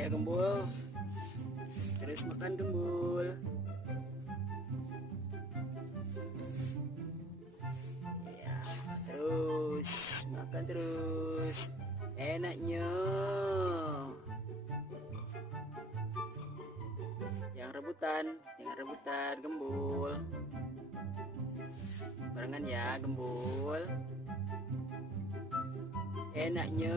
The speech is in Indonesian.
Ayo Gembul, terus makan Gembul. Ya, makan terus. Enaknya. Jangan rebutan Gembul. Barengan ya Gembul. Enaknya.